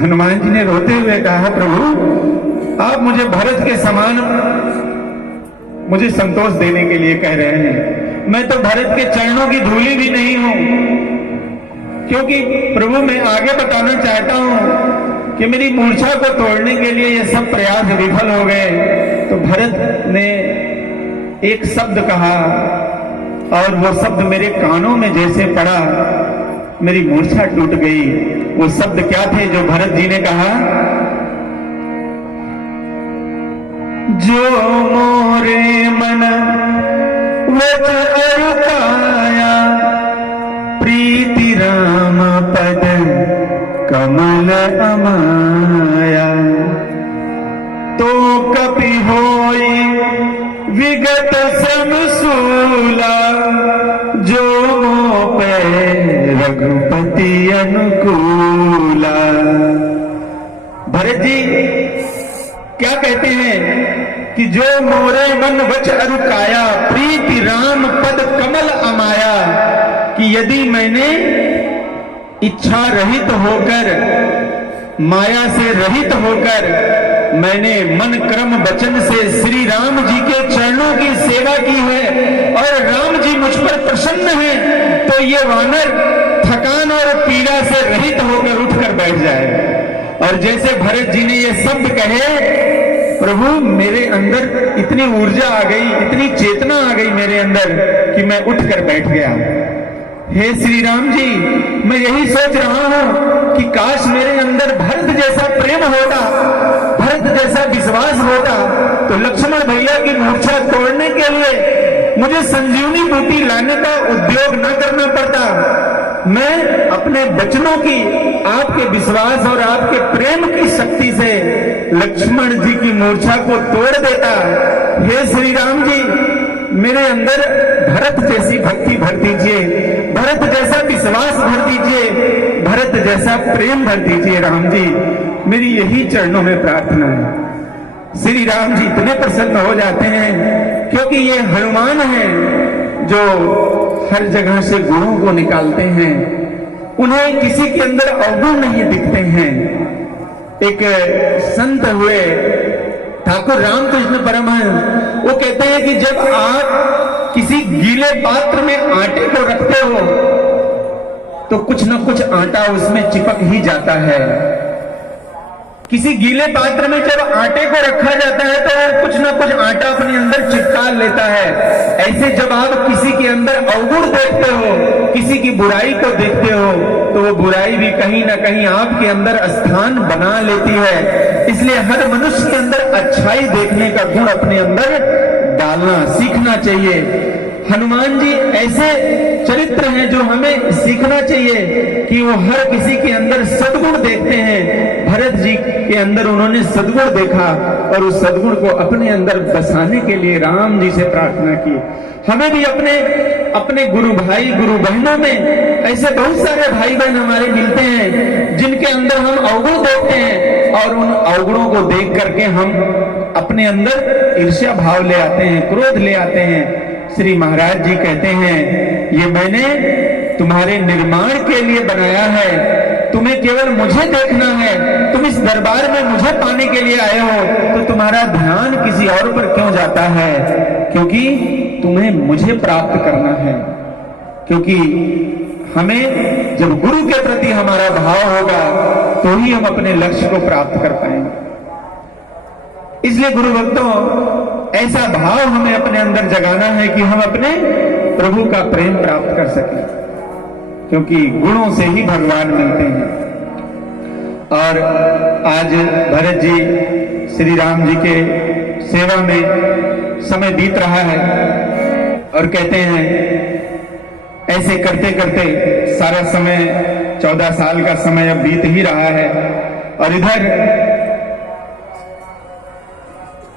हनुमान जी ने रोते हुए कहा, प्रभु आप मुझे भरत के समान मुझे संतोष देने के लिए कह रहे हैं। मैं तो भरत के चरणों की धूली भी नहीं हूं, क्योंकि प्रभु मैं आगे बताना चाहता हूं कि मेरी मूर्छा को तोड़ने के लिए ये सब प्रयास विफल हो गए। तो भरत ने एक शब्द कहा और वो शब्द मेरे कानों में जैसे पड़ा, मेरी मूर्छा टूट गई। वो शब्द क्या थे जो भरत जी ने कहा? जो मोरे मन वच अरु काया, प्रीति राम पद कमल अमाया। तो कपि होई विगत समसूला, जो मोपे रघुपति अनुकूला। भरत जी क्या कहते हैं कि जो मोरे मन वच अरु काया, प्रीति राम पद कमल अमाया, कि यदि मैंने इच्छा रहित होकर, माया से रहित होकर मैंने मन क्रम वचन से श्री राम जी के चरणों की सेवा की है और राम जी मुझ पर प्रसन्न हैं, तो ये वानर थकान और पीड़ा से रहित होकर उठकर बैठ जाए। और जैसे भरत जी ने ये शब्द कहे, प्रभु मेरे अंदर इतनी ऊर्जा आ गई, इतनी चेतना आ गई मेरे अंदर कि मैं उठकर बैठ गया। हे श्री राम जी, मैं यही सोच रहा हूं कि काश मेरे अंदर भरत जैसा प्रेम होता, भरत जैसा विश्वास होता, तो लक्ष्मण भैया की मूर्छा तोड़ने के लिए मुझे संजीवनी बूटी लाने का उद्योग न करना पड़ता। मैं अपने वचनों की, आपके विश्वास और आपके प्रेम की शक्ति से लक्ष्मण जी की मूर्छा को तोड़ देता। हे श्री राम जी, मेरे अंदर भरत जैसी भक्ति भर दीजिए, भरत जैसा विश्वास भर दीजिए, भरत जैसा प्रेम भर दीजिए राम जी। मेरी यही चरणों में प्रार्थना है। श्री राम जी इतने प्रसन्न हो जाते हैं क्योंकि ये हनुमान हैं जो हर जगह से गुणों को निकालते हैं, उन्हें किसी के अंदर अवगुण नहीं दिखते हैं। एक संत हुए ठाकुर रामकृष्ण परमहंस, वो कहते हैं कि जब आप किसी गीले पात्र में आटे को रखते हो तो कुछ न कुछ आटा उसमें चिपक ही जाता है। किसी गीले पात्र में जब आटे को रखा जाता है तो कुछ न कुछ आटा अपने अंदर चिपका लेता है। ऐसे जब आप किसी के अंदर अवगुण देखते हो, किसी की बुराई को देखते हो, तो वो बुराई भी कहीं ना कहीं आपके अंदर स्थान बना लेती है। इसलिए हर मनुष्य के अंदर अच्छाई देखने का गुण अपने अंदर डालना सीखना चाहिए। हनुमान जी ऐसे चरित्र हैं जो हमें सीखना चाहिए कि वो हर किसी के अंदर सद्गुण देखते हैं। भरत जी के अंदर उन्होंने सद्गुण देखा और उस सद्गुण को अपने अंदर बसाने के लिए राम जी से प्रार्थना की। हमें भी अपने गुरु भाई गुरु बहनों में ऐसे बहुत सारे भाई बहन हमारे मिलते हैं जिनके अंदर हम अवगुण देखते हैं और उन अवगुणों को देख करके हम अपने अंदर ईर्ष्या भाव ले आते हैं, क्रोध ले आते हैं। श्री महाराज जी कहते हैं, ये मैंने तुम्हारे निर्माण के लिए बनाया है, तुम्हें केवल मुझे देखना है। तुम इस दरबार में मुझे पाने के लिए आए हो, तो तुम्हारा ध्यान किसी और पर क्यों जाता है? क्योंकि तुम्हें मुझे प्राप्त करना है। क्योंकि हमें जब गुरु के प्रति हमारा भाव होगा तो ही हम अपने लक्ष्य को प्राप्त कर पाएंगे। इसलिए गुरु भक्तों, ऐसा भाव हमें अपने अंदर जगाना है कि हम अपने प्रभु का प्रेम प्राप्त कर सकें, क्योंकि गुणों से ही भगवान मिलते हैं। और आज भरत जी श्री राम जी के सेवा में समय बीत रहा है और कहते हैं ऐसे करते करते सारा समय 14 साल का समय अब बीत ही रहा है और इधर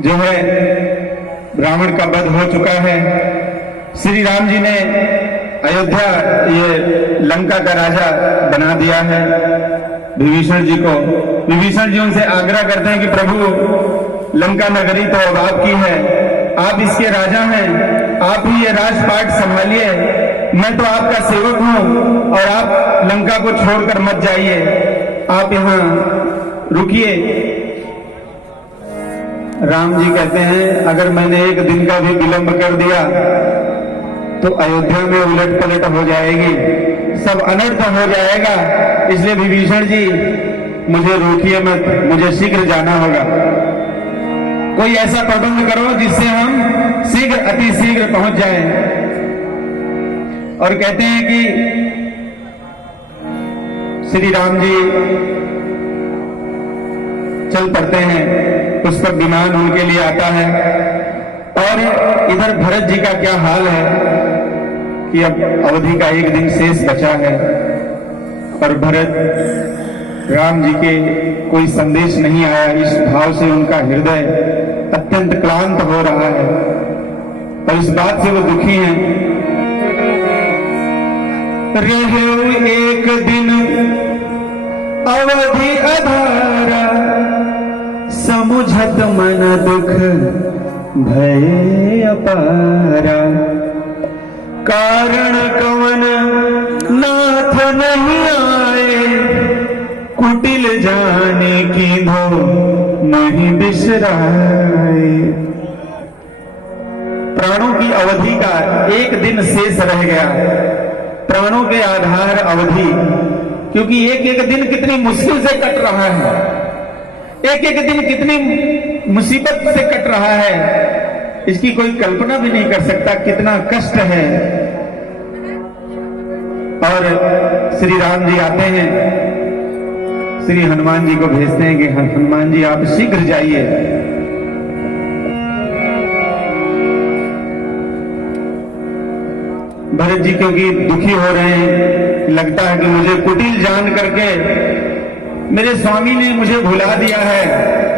जो है रावण का वध हो चुका है। श्री राम जी ने अयोध्या ये लंका का राजा बना दिया है विभीषण जी को। विभीषण जी उनसे आग्रह करते हैं कि प्रभु लंका नगरी तो अब आपकी है, आप इसके राजा हैं, आप ही ये राजपाट संभालिए। मैं तो आपका सेवक हूं और आप लंका को छोड़कर मत जाइए, आप यहाँ रुकिए। राम जी कहते हैं अगर मैंने एक दिन का भी विलंब कर दिया तो अयोध्या में उलट पलट हो जाएगी, सब अनर्थ हो जाएगा। इसलिए विभीषण जी मुझे रोकिए मत, मुझे शीघ्र जाना होगा। कोई ऐसा प्रबंध करो जिससे हम शीघ्र अति शीघ्र पहुंच जाएं। और कहते हैं कि श्री राम जी चल पड़ते हैं, उस पर विमान उनके लिए आता है। और इधर भरत जी का क्या हाल है कि अब अवधि का एक दिन शेष बचा है और भरत राम जी के कोई संदेश नहीं आया। इस भाव से उनका हृदय अत्यंत क्लांत हो रहा है और इस बात से वो दुखी हैं। रहे एक दिन अवधि अधारा, समुझत मन दुख भय अपारा। कारण कवन नाथ नहीं आए, कुटिल जाने की धो नहीं बिसराए। प्राणों की अवधि का एक दिन शेष रह गया, प्राणों के आधार अवधि, क्योंकि एक एक दिन कितनी मुश्किल से कट रहा है, एक एक दिन कितनी मुसीबत से कट रहा है, इसकी कोई कल्पना भी नहीं कर सकता कितना कष्ट है। और श्री राम जी आते हैं, श्री हनुमान जी को भेजते हैं कि हनुमान जी आप शीघ्र जाइए। भरत जी क्योंकि दुखी हो रहे हैं, लगता है कि मुझे कुटिल जान करके मेरे स्वामी ने मुझे भुला दिया है,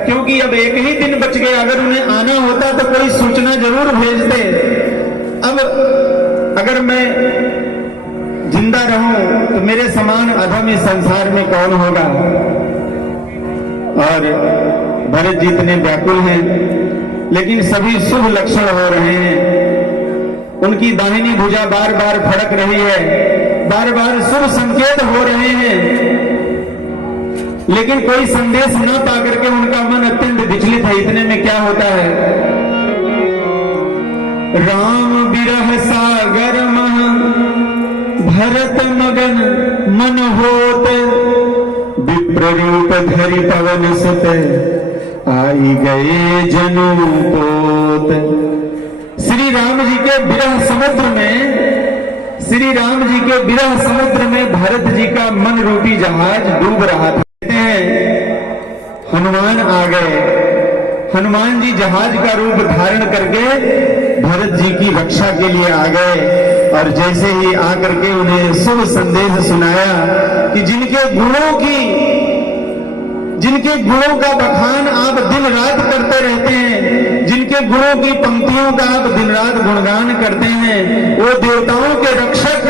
क्योंकि अब एक ही दिन बच गया। अगर उन्हें आना होता तो कोई सूचना जरूर भेजते। अब अगर मैं जिंदा रहूं तो मेरे समान अधम इस संसार में कौन होगा। और भरत जी इतने व्याकुल हैं, लेकिन सभी शुभ लक्षण हो रहे हैं। उनकी दाहिनी भुजा बार बार फड़क रही है, बार बार शुभ संकेत हो रहे हैं, लेकिन कोई संदेश न पा करके उनका मन अत्यंत विचलित है। इतने में क्या होता है, राम बिरह सागर मह भरत मगन मन होत, विप्र रूप धरि पवन सुत, आई गए जनु पोत। श्री राम जी के विरह समुद्र में, श्री राम जी के विरह समुद्र में भरत जी का मन रूपी जहाज डूब रहा था। हनुमान आ गए, हनुमान जी जहाज का रूप धारण करके भरत जी की रक्षा के लिए आ गए। और जैसे ही आकर के उन्हें शुभ संदेश सुनाया कि जिनके गुणों का बखान आप दिन रात करते रहते हैं, जिनके गुणों की पंक्तियों का आप दिन रात गुणगान करते हैं, वो देवताओं के रक्षक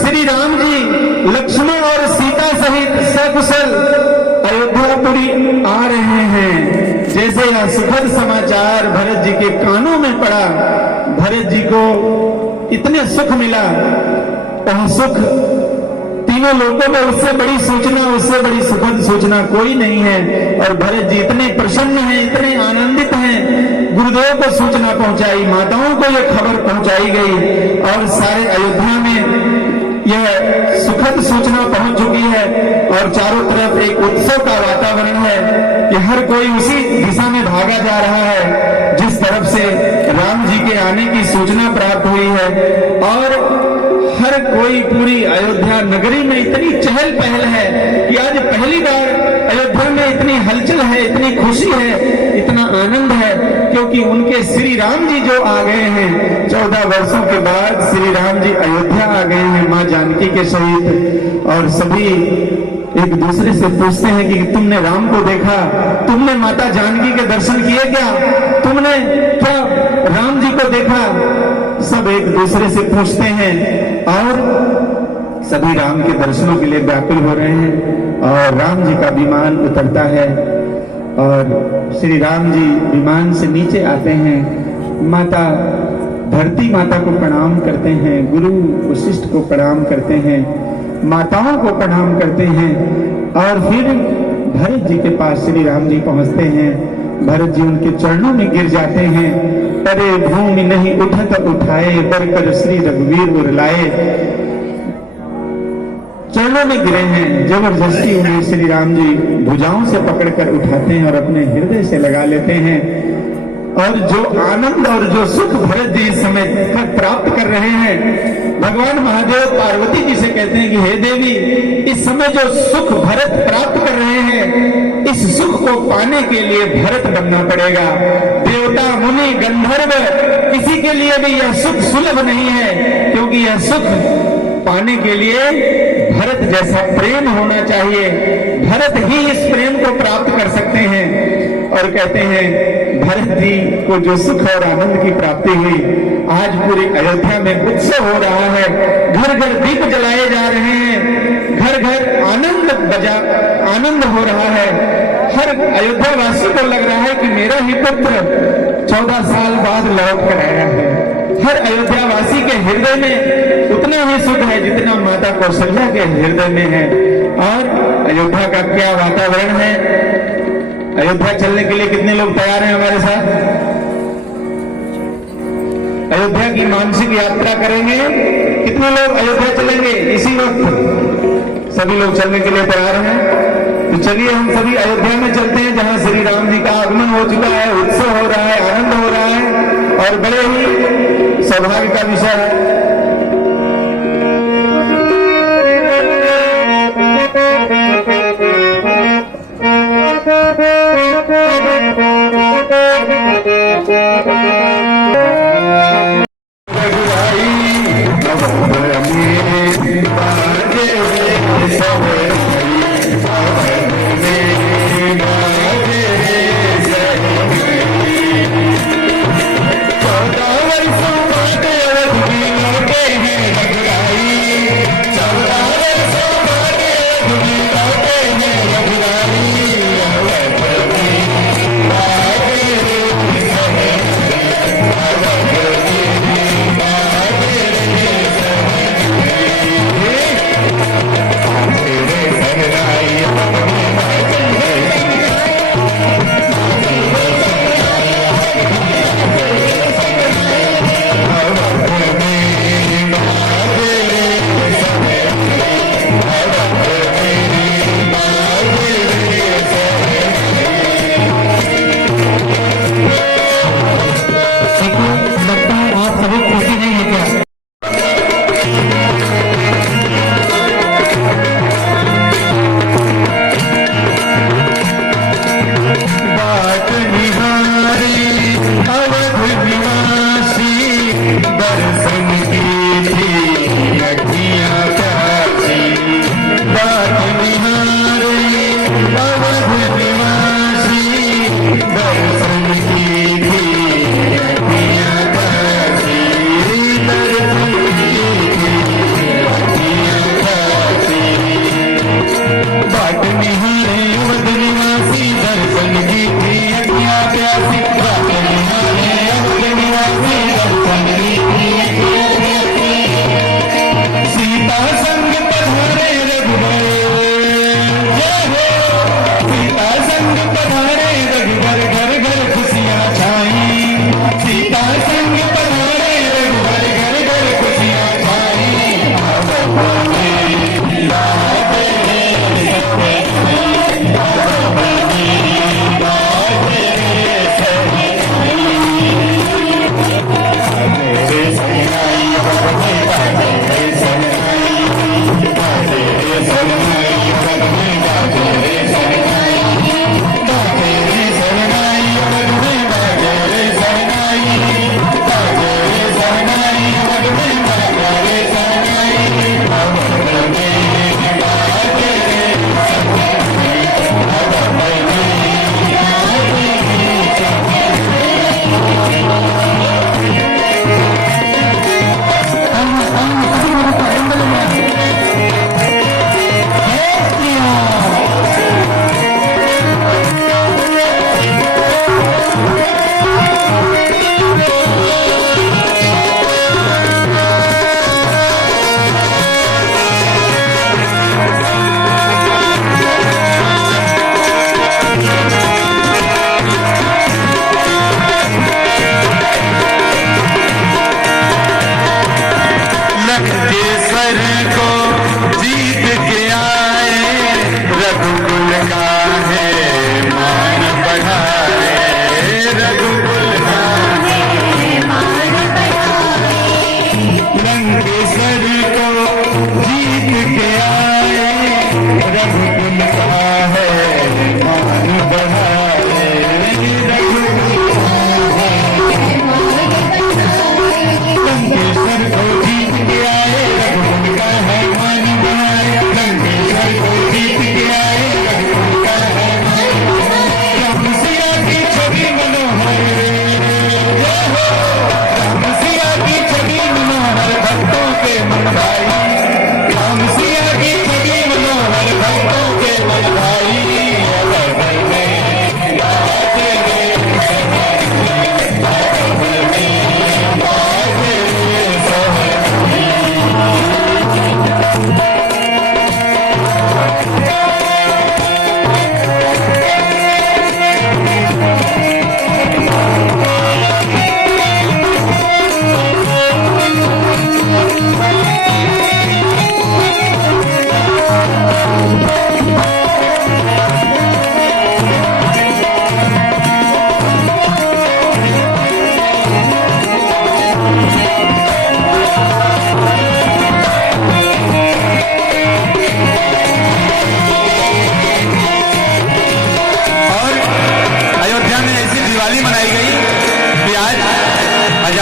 श्री राम जी लक्ष्मण और सीता सहित सकुशल अयोध्यापुरी आ रहे हैं। जैसे यह सुखद समाचार भरत जी के कानों में पड़ा, भरत जी को इतने सुख मिला। वह सुख तीनों लोगों में उससे बड़ी सूचना, उससे बड़ी सुखद सूचना कोई नहीं है। और भरत जी इतने प्रसन्न हैं, इतने आनंदित हैं, गुरुदेव को सूचना पहुंचाई, माताओं को यह खबर पहुंचाई गई और सारे अयोध्या में यह सुखद सूचना पहुंच चुकी है। और चारों तरफ एक उत्सव का वातावरण है कि हर कोई उसी दिशा में भागा जा रहा है जिस तरफ से राम जी के आने की सूचना प्राप्त हुई है। और हर कोई पूरी अयोध्या नगरी में इतनी चहल पहल है कि आज पहली बार अयोध्या में इतनी हलचल है, इतनी खुशी है, इतना आनंद है, क्योंकि उनके श्री राम जी जो आ गए हैं। 14 वर्षों के बाद श्री राम जी अयोध्या आ गए हैं मां जानकी के सहित। और सभी एक दूसरे से पूछते हैं कि तुमने राम को देखा, तुमने माता जानकी के दर्शन किए क्या, तुमने क्या राम जी को देखा। सब एक दूसरे से पूछते हैं और सभी राम के दर्शनों के लिए व्याकुल हो रहे हैं। और राम जी का विमान उतरता है और श्री राम जी विमान से नीचे आते हैं, माता धरती माता को प्रणाम करते हैं, गुरु वशिष्ठ को प्रणाम करते हैं, माताओं को प्रणाम करते हैं। और फिर भरत जी के पास श्री राम जी पहुंचते हैं। भरत जी उनके चरणों में गिर जाते हैं। अरे भूमि नहीं उठत उठाए, बरकर श्री रघुवीर उरलाए। चरणों में गिरे हैं, जबरदस्ती उन्हें श्री राम जी भुजाओं से पकड़कर उठाते हैं और अपने हृदय से लगा लेते हैं। और जो आनंद और जो सुख भरत जी इस समय प्राप्त कर रहे हैं, भगवान महादेव पार्वती जी से कहते हैं कि हे देवी, इस समय जो सुख भरत प्राप्त कर रहे हैं, इस सुख को पाने के लिए भरत बनना पड़ेगा। देवता मुनि गंधर्व किसी के लिए भी यह सुख सुलभ नहीं है, क्योंकि यह सुख पाने के लिए भरत जैसा प्रेम होना चाहिए। भरत ही इस प्रेम को प्राप्त कर सकते हैं। और कहते हैं भरत जी को जो सुख और आनंद की प्राप्ति हुई, आज पूरी अयोध्या में उत्सव हो रहा है। घर घर दीप जलाए जा रहे हैं, घर घर आनंद हो रहा है। हर अयोध्या वासी को लग रहा है कि मेरा ही पुत्र 14 साल बाद लौट कर आया है। हर अयोध्या वासी के हृदय में उतना ही सुख है जितना माता कौशल्या के हृदय में है। और अयोध्या का क्या वातावरण है। अयोध्या चलने के लिए कितने लोग तैयार हैं हमारे साथ? अयोध्या की मानसिक यात्रा करेंगे। कितने लोग अयोध्या चलेंगे इसी वक्त? सभी लोग चलने के लिए तैयार हैं। तो चलिए हम सभी अयोध्या में चलते हैं, जहां श्री राम जी का आगमन हो चुका है, उत्सव हो रहा है, आनंद हो रहा है और बड़े ही सौभाग्य का विषय है।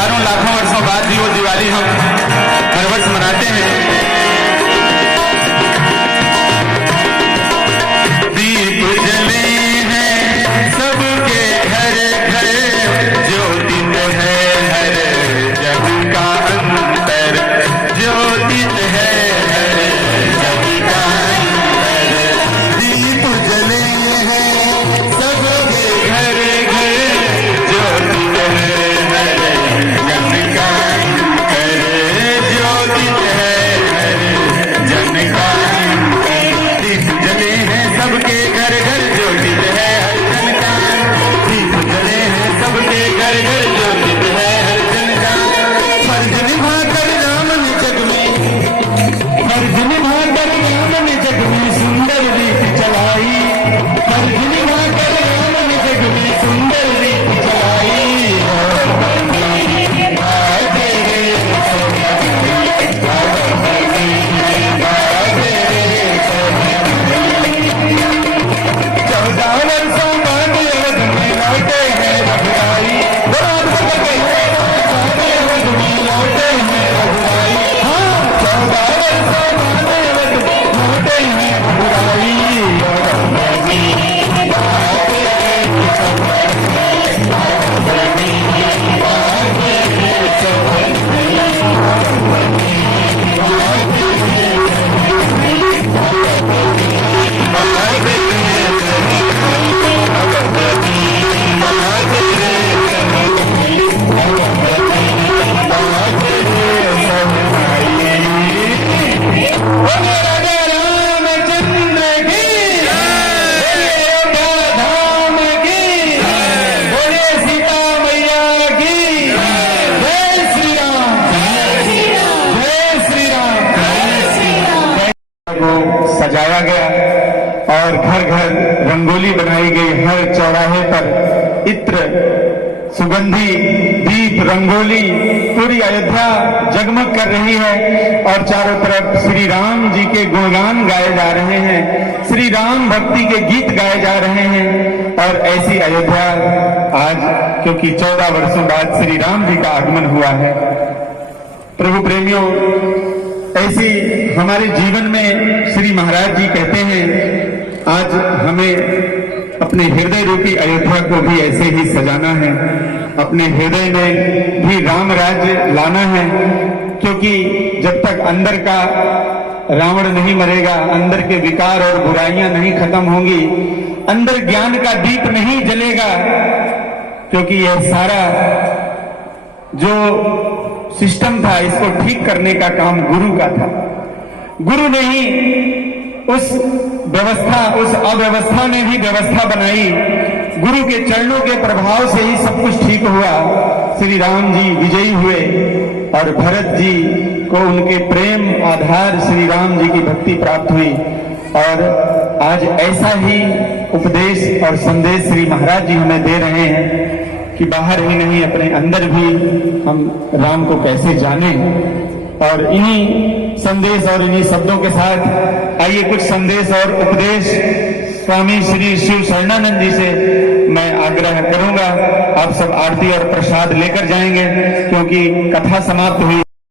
हजारों लाखों वर्षों बाद भी वो दिवाली हम हर वर्ष मनाते हैं। दीप जले हैं सबके घर घर, ज्योतित है हर जग का अंतर, ज्योतित है हर जग का अंतर। दीप जले हैं सबके घर घर, ज्योतित है हर जग का अंतर, ज्योतित है हर जग का अंतर। दीप जले हैं सबके घर घर, ज्योतित है हर जन का। दीप जले हैं सबके घर घर, ज्योतित है हर जन का। फर्ज निभाकर राम ने जग में, फर्ज निभाकर राम ने जग में सुंदर दीप जलाई, फर्ज निभाकर राम ने जग में सुंदर दीप जलाई। चौदह वर्षों बाद अवध में लौटे हैं रघुराई, अवध में लौटे हैं रघुराई। हाँ, 14 वर्षों बाद अवध में लौटे हैं रघुराई। सजाया गया और घर घर रंगोली बनाई गई। हर चौराहे पर इत्र, सुगंधी दीप, रंगोली, पूरी अयोध्या जगमग कर रही है और चारों तरफ श्री राम जी के गुणगान गाए जा रहे हैं, श्री राम भक्ति के गीत गाए जा रहे हैं। और ऐसी अयोध्या आज, क्योंकि 14 वर्षों बाद श्री राम जी का आगमन हुआ है। प्रभु प्रेमियों, ऐसी हमारे जीवन में श्री महाराज जी कहते हैं, आज हमें अपने हृदय रूपी अयोध्या को भी ऐसे ही सजाना है, अपने हृदय में भी राम राज्य लाना है। क्योंकि जब तक अंदर का रावण नहीं मरेगा, अंदर के विकार और बुराइयां नहीं खत्म होंगी, अंदर ज्ञान का दीप नहीं जलेगा, क्योंकि यह सारा जो सिस्टम था, इसको ठीक करने का काम गुरु का था। गुरु ने ही उस व्यवस्था, उस अव्यवस्था में भी व्यवस्था बनाई। गुरु के चरणों के प्रभाव से ही सब कुछ ठीक हुआ। श्री राम जी विजयी हुए और भरत जी को उनके प्रेम आधार श्री राम जी की भक्ति प्राप्त हुई। और आज ऐसा ही उपदेश और संदेश श्री महाराज जी हमें दे रहे हैं कि बाहर ही नहीं, अपने अंदर भी हम राम को कैसे जाने। और इन्हीं संदेश और इन्हीं शब्दों के साथ आइए कुछ संदेश और उपदेश स्वामी श्री शिव शरणानंद जी से मैं आग्रह करूंगा। आप सब आरती और प्रसाद लेकर जाएंगे, क्योंकि कथा समाप्त हुई।